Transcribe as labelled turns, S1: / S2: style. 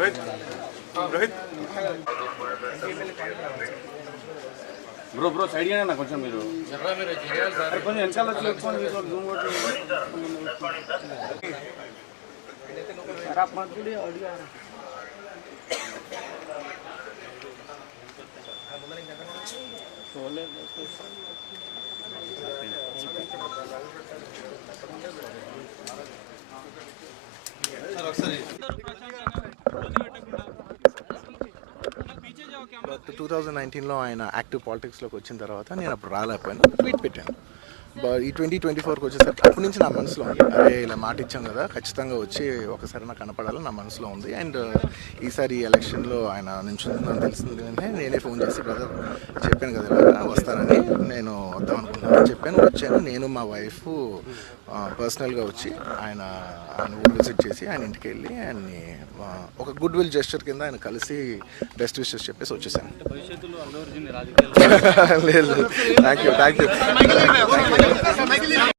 S1: Rohit Rohit
S2: bro bro side చేయండి కొంచెం మీరు. కొంచెం వెనకాల వచ్చి పెట్టుకోండి
S3: టూ థౌజండ్ నైన్టీన్లో ఆయన యాక్టివ్ పాలిటిక్స్లోకి వచ్చిన తర్వాత నేను అప్పుడు రాలేకపోయాను. ట్వీట్ పెట్టాను. బట్ ఈ ట్వంటీ ట్వంటీ ఫోర్కి వచ్చేసరికి అప్పటి నుంచి నా మనసులో ఉంది. అరే ఇలా మాట ఇచ్చాం కదా ఖచ్చితంగా వచ్చి ఒకసారి నాకు కనపడాలని నా మనసులో ఉంది. అండ్ ఈసారి ఈ ఎలక్షన్లో ఆయన నించుందని తెలిసింది. నేనే ఫోన్ చేసి బ్రదర్ చెప్పాను కదా ఇలాగా వస్తానని నేను వద్దాం అనుకుంటున్నాను చెప్పాను. వచ్చాను. నేను మా వైఫ్ పర్సనల్గా వచ్చి ఆయన ఆయన ఊరు విజిట్ చేసి ఆయన ఇంటికి వెళ్ళి ఆయన్ని ఆ, ఒక గుడ్ విల్ జెస్చర్ కింద ఆయన కలిసి బెస్ట్ విషెస్ చెప్పేసి వచ్చేసాను. లేదు. Thank you thank you